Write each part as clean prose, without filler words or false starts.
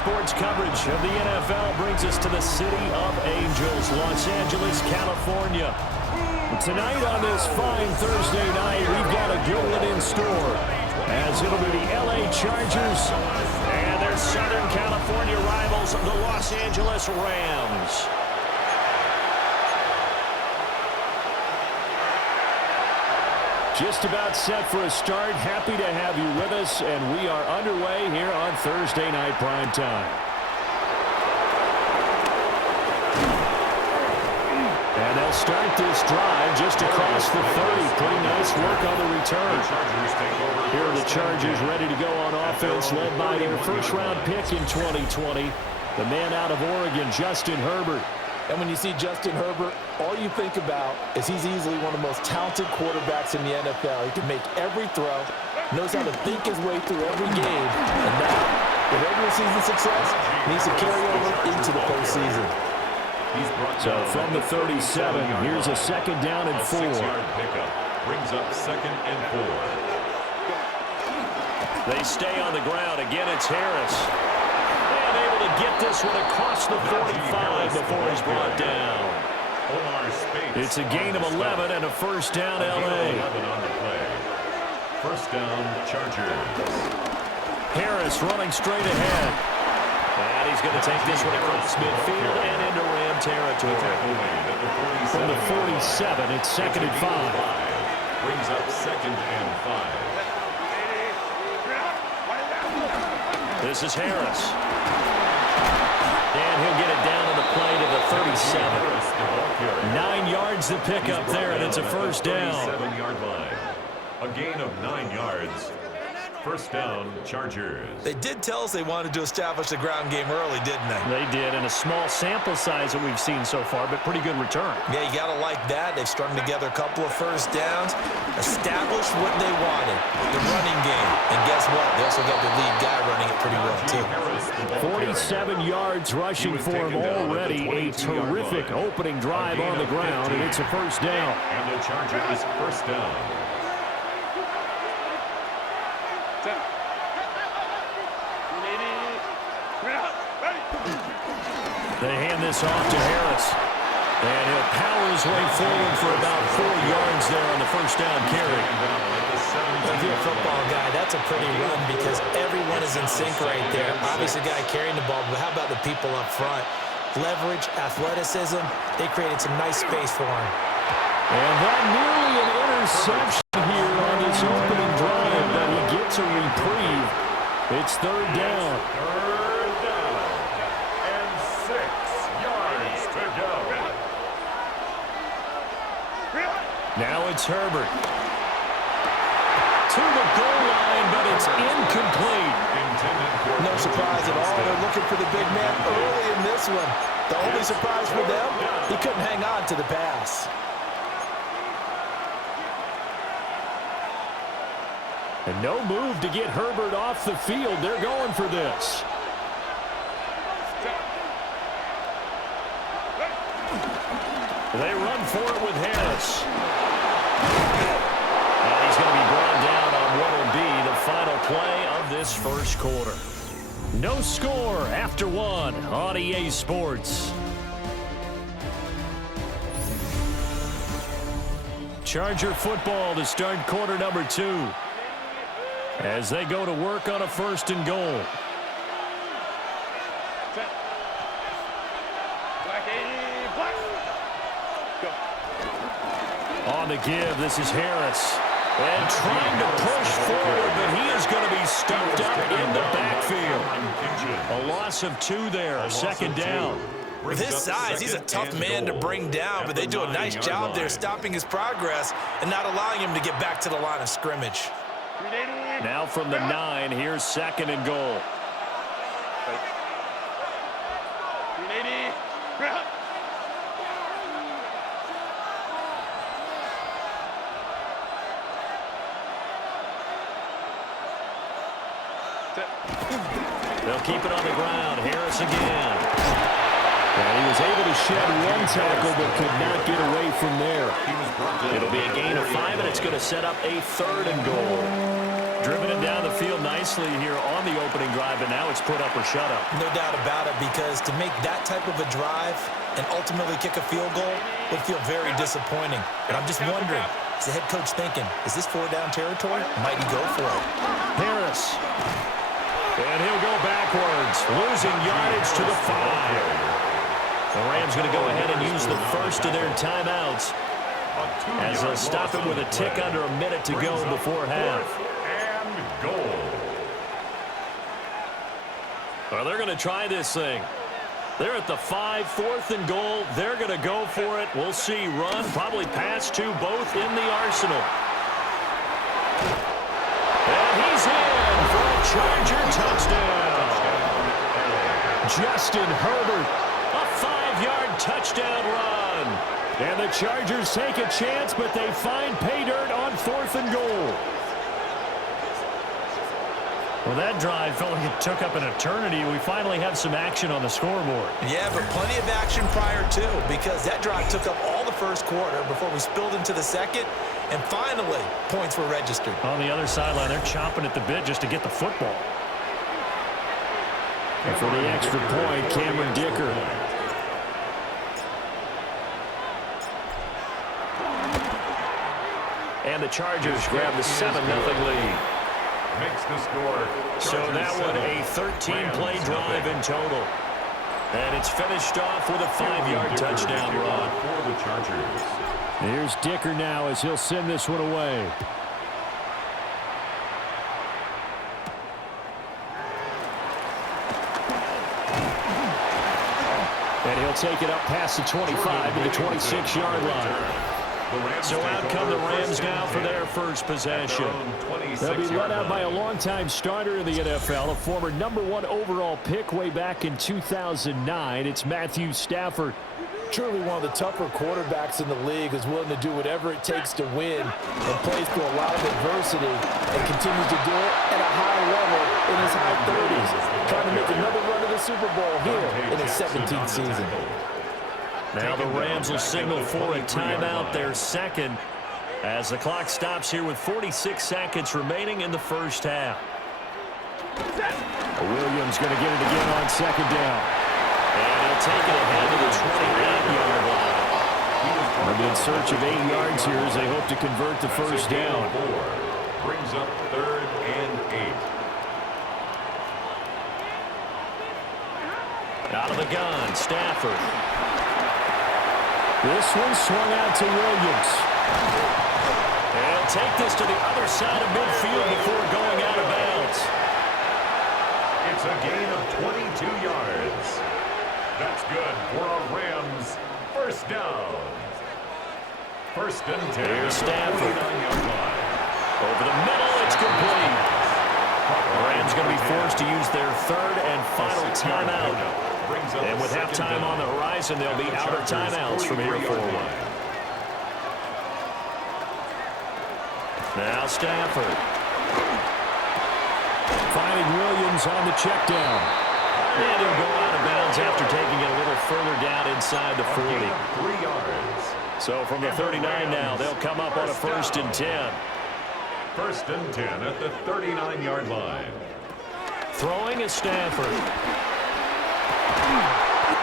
Sports coverage of the NFL brings us to the City of Angels, Los Angeles, California. Tonight on this fine Thursday night, we've got a good one in store, as it'll be the LA Chargers and their Southern California rivals, the Los Angeles Rams. Just about set for a start. Happy to have you with us, and we are underway here on Thursday Night Prime Time. And they'll start this drive just across the 30. Pretty nice work on the return. Here are the Chargers ready to go on offense, led by their first-round pick in 2020, the man out of Oregon, Justin Herbert. And when you see Justin Herbert, all you think about is he's easily one of the most talented quarterbacks in the NFL. He can make every throw, knows how to think his way through every game. And now, with regular season success, needs to carry over into the postseason. So from the 37, here's a second down and 4. Brings up second and 4. They stay on the ground. Again, it's Harris. And able to get this one across the 45 before he's brought down. It's a gain of 11 and a first down, LA. First down, Chargers. Harris running straight ahead. And he's going to take this one across midfield and into Ram territory. From the 47, it's second and 5. Brings up second and 5. This is Harris. And he'll get it down on the play to the 37. 9 yards to pick up there, and it's a first down. 7-yard line. A gain of 9 yards. First down, Chargers. They did tell us they wanted to establish the ground game early, didn't they? They did, and a small sample size that we've seen so far, but pretty good return. Yeah, you got to like that. They've strung together a couple of first downs, established what they wanted, the running game. And guess what? They also got the lead guy running it pretty well, too. 47 yards rushing for him already. A terrific opening drive on the ground, and it's a first down. And the Chargers first down. They hand this off to Harris. And he'll power his way forward for about 4 yards there on the first down carry. If you're a football guy, that's a pretty run because everyone is in sync right there. Obviously, the guy carrying the ball, but how about the people up front? Leverage, athleticism, they created some nice space for him. And that nearly an interception here on this opening drive, but he gets a reprieve. It's third down. Third down. And 6 yards to go. Now it's Herbert. To the goal line, but it's incomplete. No surprise at all. They're looking for the big man early in this one. The only surprise for them, he couldn't hang on to the pass. And no move to get Herbert off the field. They're going for this. They run for it with Harris. And he's going to be brought down on what will be the final play of this first quarter. No score after 1 on EA Sports. Charger football to start quarter number 2. As they go to work on a first and goal. On the give, this is Harris. And trying to push forward, but he is going to be stuffed up in the backfield. A loss of 2 there, second down. With his size, he's a tough man to bring down, but they do a nice job there stopping his progress and not allowing him to get back to the line of scrimmage. Now from the 9, here's second and goal. They'll keep it on the ground. Harris again. And he was able to shed 1 tackle, but could not get away from there. It'll be a gain of 5, and it's going to set up a third and goal. Driven it down the field nicely here on the opening drive, and now it's put up or shut up. No doubt about it, because to make that type of a drive and ultimately kick a field goal would feel very disappointing. But I'm just wondering, is the head coach thinking, is this 4-down territory? Might he go for it? Harris. And he'll go backwards, losing yardage to the 5. The Rams going to go ahead and use the first of their timeouts, as they'll stop it with a tick under a minute to go before half. And goal. Well, they're going to try this thing. They're at the 5, 4th and goal. They're going to go for it. We'll see. Run, probably pass to both in the arsenal. And he's in for a Charger touchdown. Justin Herbert, a 5-yard touchdown run. And the Chargers take a chance, but they find pay dirt on 4th and goal. Well, that drive felt like it took up an eternity. We finally have some action on the scoreboard. Yeah, but plenty of action prior to, because that drive took up all the first quarter before we spilled into the second, and finally, points were registered. On the other sideline, they're chomping at the bit just to get the football. And for the extra point, Cameron Dicker. And the Chargers grab the 7-0 lead. Makes the score. So that one a 13-play drive in total. And it's finished off with a 5-yard touchdown run. For the Chargers. Here's Dicker now as he'll send this one away. And he'll take it up past the 25 to the 26-yard line. So out come the Rams now for their first possession. They'll be led out by a longtime starter in the NFL, a former #1 overall pick way back in 2009. It's Matthew Stafford. Truly one of the tougher quarterbacks in the league, is willing to do whatever it takes to win and plays through a lot of adversity and continues to do it at a high level in his high 30s, trying to make another run to the Super Bowl here in his 17th season. Now the Rams will signal for a timeout, their second, as the clock stops here with 46 seconds remaining in the first half. Williams going to get it again on second down. And he'll take it ahead to the 28-yard line. And in search of 8 yards here as they hope to convert the first down. Brings up 3rd and 8. Out of the gun, Stafford. This one swung out to Williams. And he'll take this to the other side of midfield before going out of bounds. It's a gain of 22 yards. That's good for a Rams first down. 1st and 10. Here's Stafford. Over the middle, it's complete. The Rams going to be forced to use their 3rd and final timeout. And with halftime on the horizon, they'll be out of timeouts from here forward. Now Stafford. Finding Williams on the check down. And he'll go out of bounds after taking it a little further down inside the 40. 3 yards. So from the 39 now, they'll come up on a 1st and 10. 1st and 10 at the 39-yard line. Throwing is Stafford.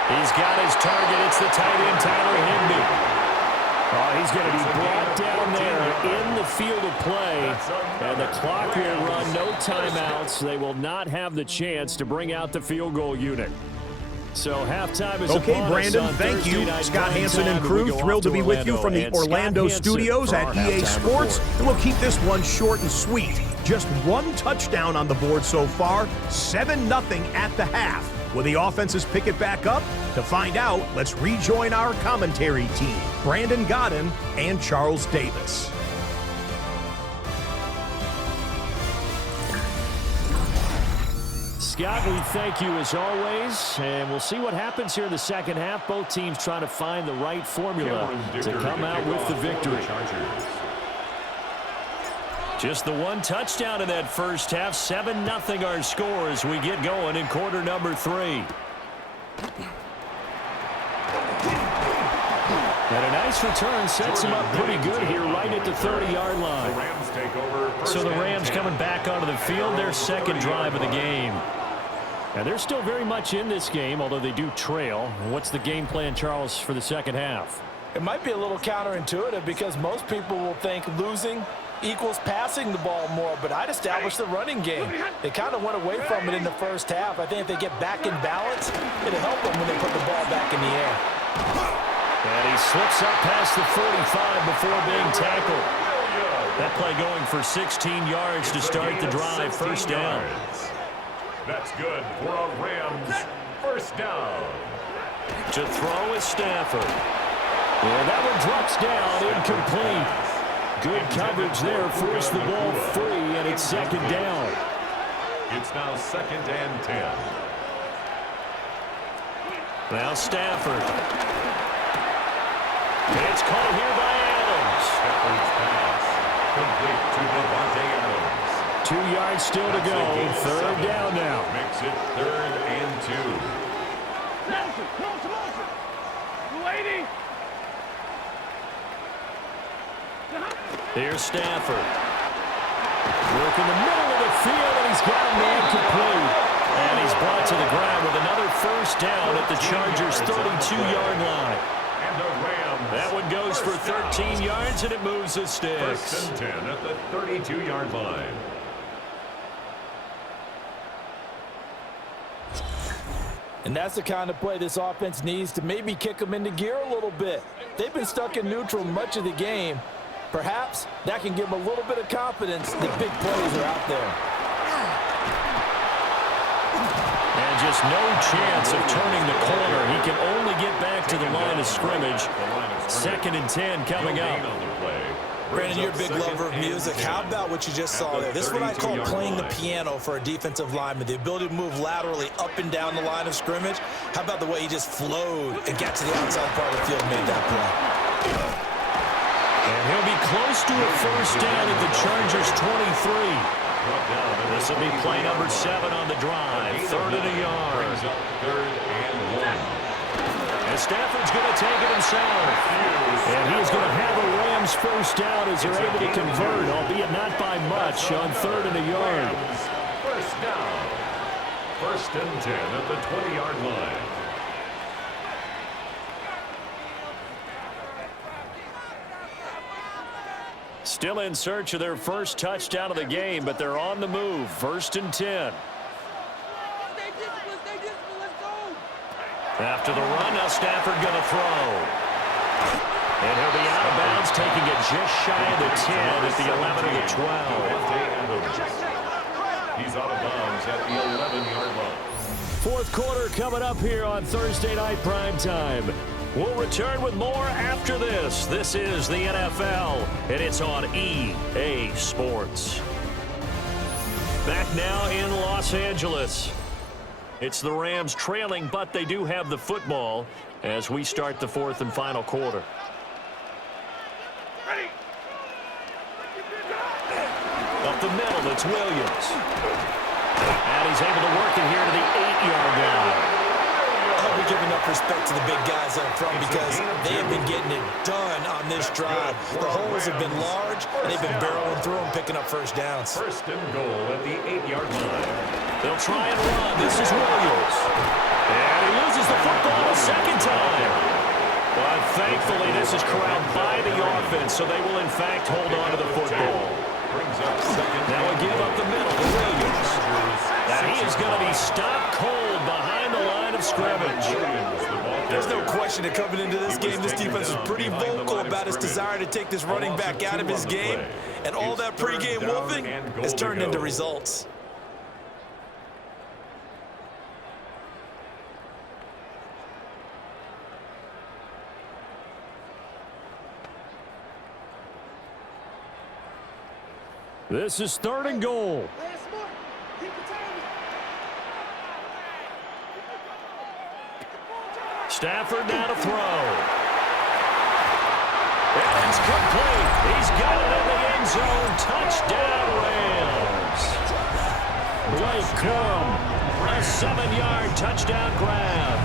He's got his target. It's the tight end, Tyler Higbee. Oh, he's going to be brought down there in the field of play. And the clock will run, no timeouts. They will not have the chance to bring out the field goal unit. So halftime is okay, upon Brandon, us on thank Thursday you. night Scott prime Hansen and time, crew, we go thrilled to off be with you from the and Scott Orlando Hansen studios for at our EA halftime Sports. report. And we'll keep this one short and sweet. Just one touchdown on the board so far, 7-0 at the half. Will the offenses pick it back up? To find out, let's rejoin our commentary team, Brandon Godden and Charles Davis. Scott, we thank you as always, and we'll see what happens here in the second half. Both teams trying to find the right formula to come out with the victory. Just the one touchdown in that first half. 7-0 our score as we get going in quarter number 3. And a nice return sets him up pretty good here right at the 30-yard line. The Rams take over. So the Rams coming back onto the field, their second drive of the game. And they're still very much in this game, although they do trail. What's the game plan, Charles, for the second half? It might be a little counterintuitive because most people will think losing equals passing the ball more, but I'd establish the running game. They kind of went away from it in the first half. I think if they get back in balance, it'll help them when they put the ball back in the air. And he slips up past the 45 before being tackled. That play going for 16 yards to start the drive. First down. That's good for a Rams first down. To throw is Stafford. And that one drops down, incomplete. Good coverage there, forced the ball free, and it's second down. It's now 2nd and 10. Now Stafford. And it's caught here by Adams. Stafford's pass complete to Devontae Adams. 2 yards still to go. Third down now. Makes it 3rd and 2. Here's Stafford. Work in the middle of the field, and he's got a man complete. And he's brought to the ground with another first down at the Chargers' 32-yard line. And the Rams. That one goes for 13 yards, and it moves the sticks. 1st and 10 at the 32-yard line. And that's the kind of play this offense needs to maybe kick them into gear a little bit. They've been stuck in neutral much of the game. Perhaps that can give them a little bit of confidence that big plays are out there. And just no chance of turning the corner. He can only get back to the line of scrimmage. 2nd and 10 coming up. Brandon, you're a big lover of music. How about what you just saw there? This is what I call playing the piano for a defensive lineman. The ability to move laterally up and down the line of scrimmage. How about the way he just flowed and got to the outside part of the field and made that play? And he'll be close to a first down at the Chargers' 23. This will be play number 7 on the drive. 3rd and a yard. 3rd and 1. And Stafford's going to take it himself. And he's going to have a Rams first down as they're able to convert, albeit not by much, on 3rd and a yard. First down. 1st and 10 at the 20-yard line. Still in search of their first touchdown of the game, but they're on the move. 1st and 10. After the run, now Stafford going to throw. And he'll be out of bounds, taking it just shy of the 10 at the 11 of the 12. He's out of bounds at the 11-yard line. Fourth quarter coming up here on Thursday Night Primetime. We'll return with more after this. This is the NFL, and it's on EA Sports. Back now in Los Angeles. It's the Rams trailing, but they do have the football as we start the 4th and final quarter. Up the middle, it's Williams. And he's able to work it here to the 8-yard line. I'll be giving up respect to the big guys up front because they have been getting it done on this drive. The holes have been large, and they've been barreling through them, picking up first downs. 1st and goal at the 8-yard line. They'll try and run. This is Williams. And he loses the football a second time. But thankfully, this is corralled by the offense, so they will, in fact, hold on to the football. Now a give up the middle to Williams. Now he is going to be stopped cold behind the line of scrimmage. There's no question that coming into this game, this defense is pretty vocal about its desire to take this running back out of his game. And all that pregame wolfing has turned into results. This is 3rd and goal. Stafford now to throw. And it's complete. He's got it in the end zone. Touchdown, Rams. Blake Corum, a 7-yard touchdown grab.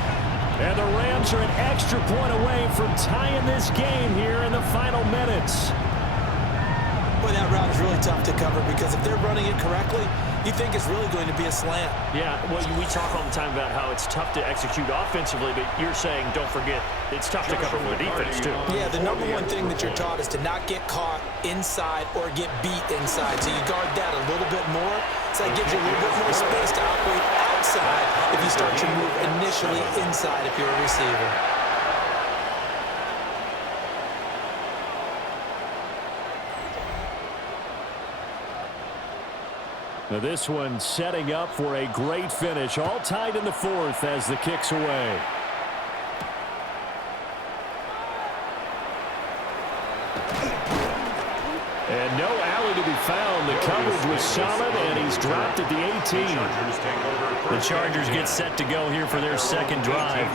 And the Rams are an extra point away from tying this game here in the final minutes. Boy, that route is really tough to cover because if they're running it correctly, you think it's really going to be a slant. Yeah, well, we talk all the time about how it's tough to execute offensively, but you're saying, don't forget, it's tough to cover for the defense, too. Yeah, the number one thing that you're taught is to not get caught inside or get beat inside. So you guard that a little bit more. So that gives you a little bit more space to operate outside if you start your move initially inside if you're a receiver. Now this one setting up for a great finish. All tied in the fourth as the kick's away. And no alley to be found. The coverage was solid, and he's dropped at the 18. The Chargers get set to go here for their second drive.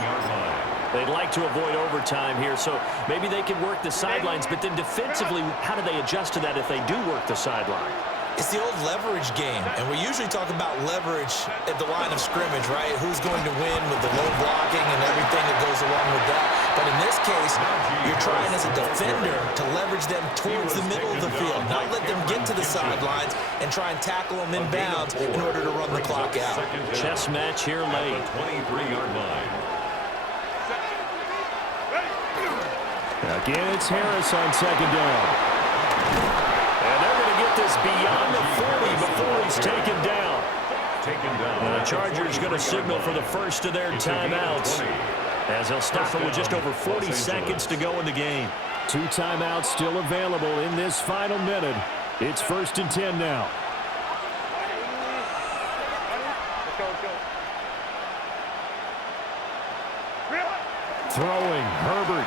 They'd like to avoid overtime here, so maybe they can work the sidelines, but then defensively, how do they adjust to that if they do work the sideline? It's the old leverage game, and we usually talk about leverage at the line of scrimmage, right? Who's going to win with the low blocking and everything that goes along with that. But in this case, you're trying as a defender to leverage them towards the middle of the field, not let them get to the sidelines and try and tackle them inbounds in order to run the clock out. Chess match here late. 23-yard line. Again, it's Harris on second down. And they're going to get this beyond the 40 before he's taken down. And the Chargers going to signal for the first of their timeouts, as they'll stop it with just over 40 seconds to go in the game. 2 timeouts still available in this final minute. It's 1st and 10 now. Throwing, Herbert.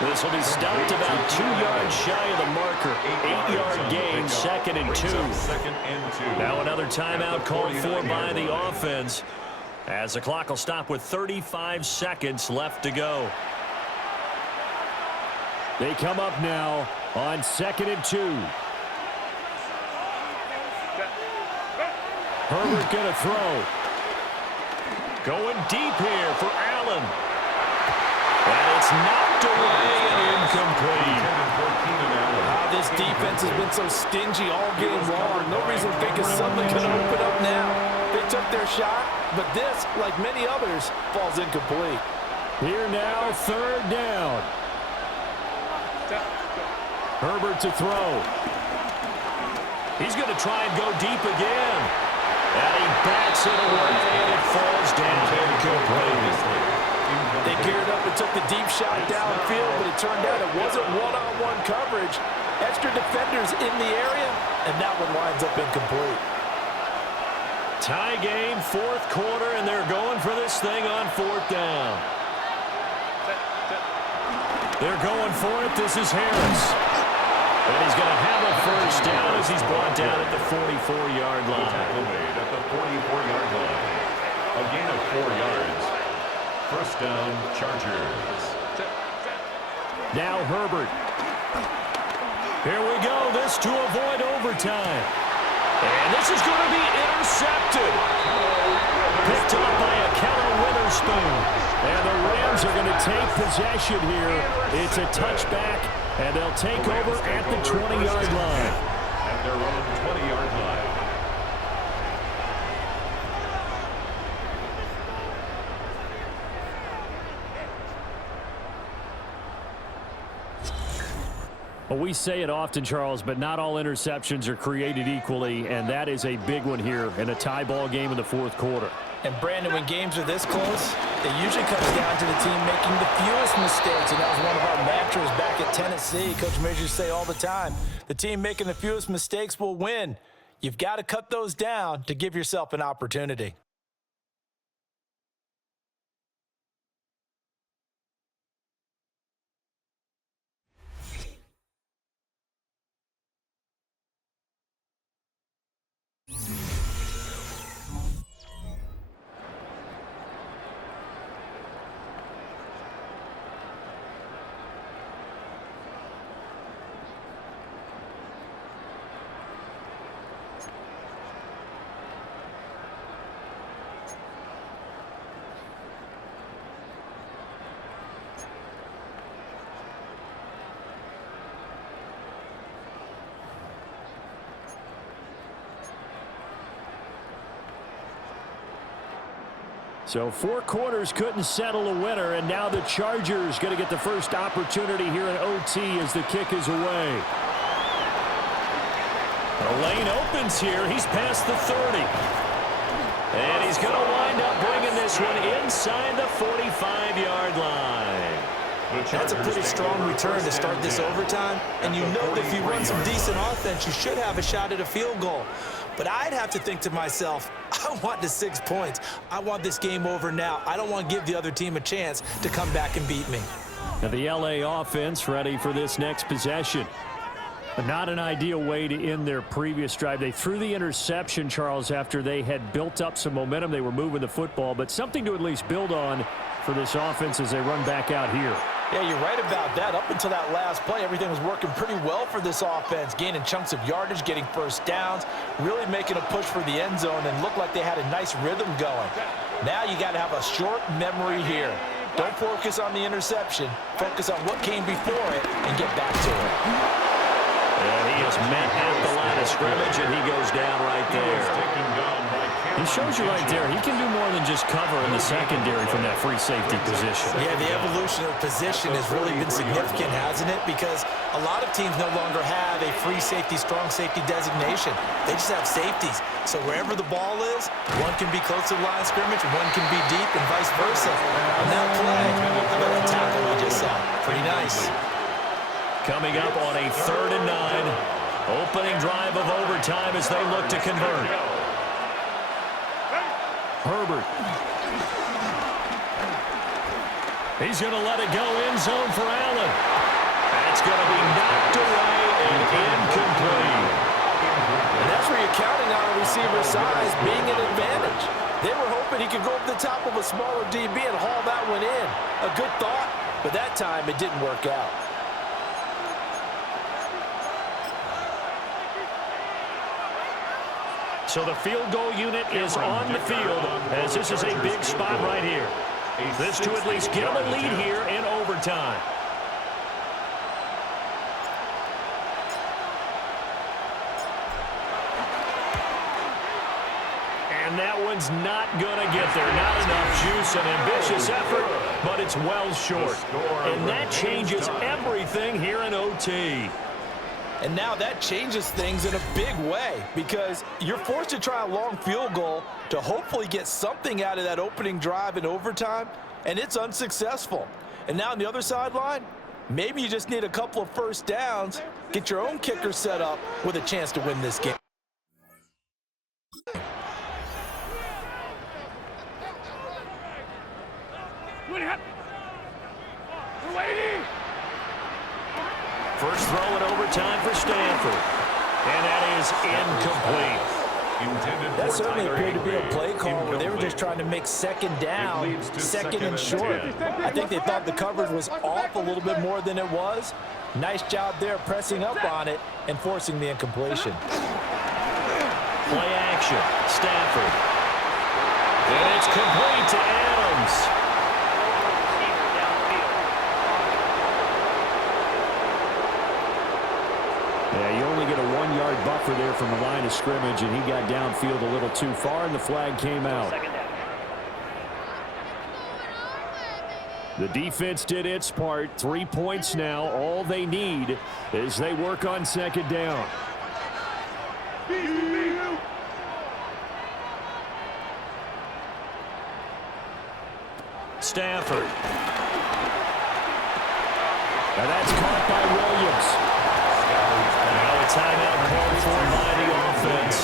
This will be stopped about 2 yards shy of the marker. 8-yard gain, 2nd and 2. Now another timeout called for by the offense, as the clock will stop with 35 seconds left to go. They come up now on 2nd and 2. Herbert going to throw. Going deep here for Allen. And it's knocked away and incomplete. This defense has been so stingy all game long. No reason to think it's suddenly going to open up now. They took their shot, but this, like many others, falls incomplete. Here now, 3rd down. Herbert to throw. He's going to try and go deep again. And he backs it away, and it falls down incomplete. They geared up and took the deep shot downfield, but it turned out it wasn't one-on-one coverage. Extra defenders in the area, and that one winds up incomplete. Tie game, 4th quarter, and they're going for this thing on 4th down. They're going for it. This is Harris. And he's going to have a first down as he's brought down at the 44-yard line. At the 44-yard line. A gain of 4 yards. 1st down, Chargers. Now Herbert. Here we go. This to avoid overtime. And this is going to be intercepted. Picked up by a Keller Witherspoon. And the Rams are going to take possession here. It's a touchback, and they'll take over at the 20-yard line. At their own 20-yard line. Well, we say it often, Charles, but not all interceptions are created equally, and that is a big one here in a tie ball game in the 4th quarter. And, Brandon, when games are this close, it usually comes down to the team making the fewest mistakes, and that was one of our mantras back at Tennessee. Coach Majors used to say all the time, the team making the fewest mistakes will win. You've got to cut those down to give yourself an opportunity. So 4 quarters couldn't settle a winner, and now the Chargers going to get the first opportunity here in OT as the kick is away. The lane opens here. He's past the 30. And he's going to wind up bringing this one inside the 45-yard line. That's a pretty strong return to start this overtime. And you know that if you run some decent offense, you should have a shot at a field goal. But I'd have to think to myself, I want the 6 points. I want this game over now. I don't want to give the other team a chance to come back and beat me. Now the LA offense ready for this next possession. But not an ideal way to end their previous drive. They threw the interception, Charles, after they had built up some momentum. They were moving the football, but something to at least build on for this offense as they run back out here. Yeah, you're right about that. Up until that last play, everything was working pretty well for this offense, gaining chunks of yardage, getting first downs, really making a push for the end zone, and looked like they had a nice rhythm going. Now you got to have a short memory here. Don't focus on the interception. Focus on what came before it and get back to it. And he is met at the line of scrimmage, and he goes down right there. He shows you right there, he can do more than just cover in the secondary from that free safety position. Yeah, the evolution of position has really been significant, hasn't it? Because a lot of teams no longer have a free safety, strong safety designation. They just have safeties. So wherever the ball is, one can be close to the line of scrimmage, one can be deep, and vice versa. On that play, how about that tackle we just saw? Pretty nice. Coming up on a 3rd and 9. Opening drive of overtime as they look to convert. Herbert. He's going to let it go in zone for Allen. That's going to be knocked away and incomplete. And that's where you're counting on a receiver's size being an advantage. They were hoping he could go up the top of a smaller DB and haul that one in. A good thought, but that time it didn't work out. So the field goal unit is on the field as this is a big spot right here. This to at least get them a lead here in overtime. And that one's not going to get there. Not enough juice, an ambitious effort, but it's well short. And that changes everything here in OT. And now that changes things in a big way because you're forced to try a long field goal to hopefully get something out of that opening drive in overtime, and it's unsuccessful. And now on the other sideline, maybe you just need a couple of first downs, get your own kicker set up with a chance to win this game. First throw in overtime for Stanford. And that is incomplete. That certainly appeared to be a play call where they were just trying to make second down, second and short. I think they thought the coverage was off a little bit more than it was. Nice job there pressing up on it and forcing the incompletion. Play action, Stanford. And it's complete to Adams. Yeah, you only get a 1-yard buffer there from the line of scrimmage, and he got downfield a little too far, and the flag came out. The defense did its part. 3 points now. All they need is they work on second down. Stafford. And that's caught by Williams. Now a timeout called for by the offense.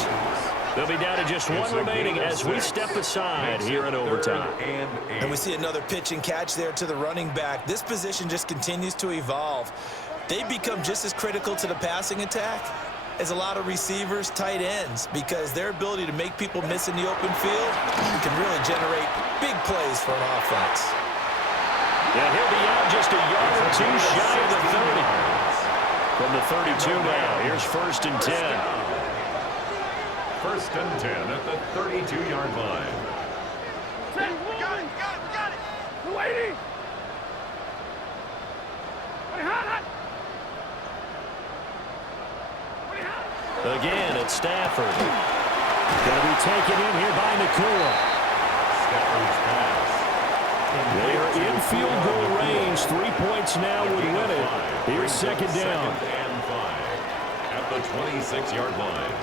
They'll be down to just one remaining as we step aside here in overtime. And we see another pitch and catch there to the running back. This position just continues to evolve. They become just as critical to the passing attack as a lot of receivers, tight ends, because their ability to make people miss in the open field can really generate big plays for an offense. And he'll be out just a yard or two shy of the 30. From the 32 now, here's 1st and 10. 1st and 10 at the 32-yard line. Got it. We're waiting. Again, it's Stafford. Going to be taken in here by Nakua. Stafford's pass. They are in field goal range. 3 points now would win it. Here's second down. Second and 5 at the 26-yard line.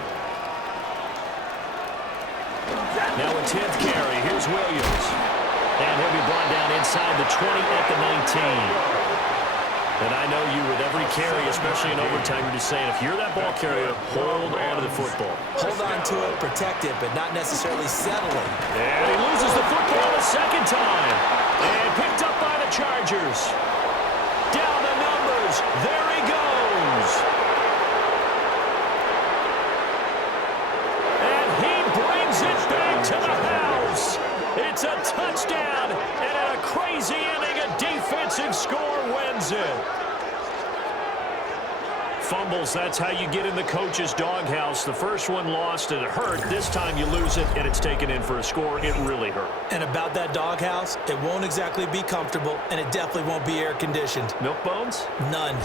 Now a 10th carry. Here's Williams. And he'll be brought down inside the 20 at the 19. And I know you with every carry, especially in overtime, you're just saying, if you're that ball carrier, hold on to the football. Hold on to it, protect it, but not necessarily settling. And he loses the football a second time. And picked up by the Chargers. Down the numbers. There he goes. And he brings it back to the house. It's a touchdown. And in a crazy inning, a defensive score wins it. Fumbles, that's how you get in the coach's doghouse. The first one lost and it hurt. This time you lose it and it's taken in for a score. It really hurt. And about that doghouse, it won't exactly be comfortable, and it definitely won't be air-conditioned. Milk bones? None.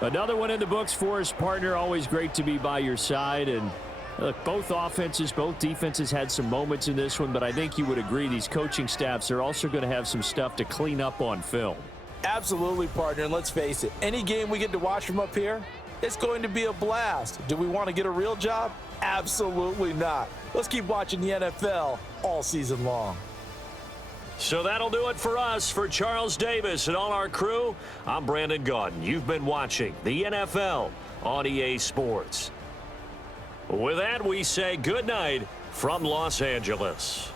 Another one in the books for his partner. Always great to be by your side. And look, both offenses, both defenses had some moments in this one, but I think you would agree these coaching staffs are also going to have some stuff to clean up on film. Absolutely, partner, and let's face it, any game we get to watch from up here, it's going to be a blast. Do we want to get a real job? Absolutely not. Let's keep watching the NFL all season long. So that'll do it for us. For Charles Davis and all our crew, I'm Brandon Gaudin. You've been watching the NFL on EA Sports. With that, we say good night from Los Angeles.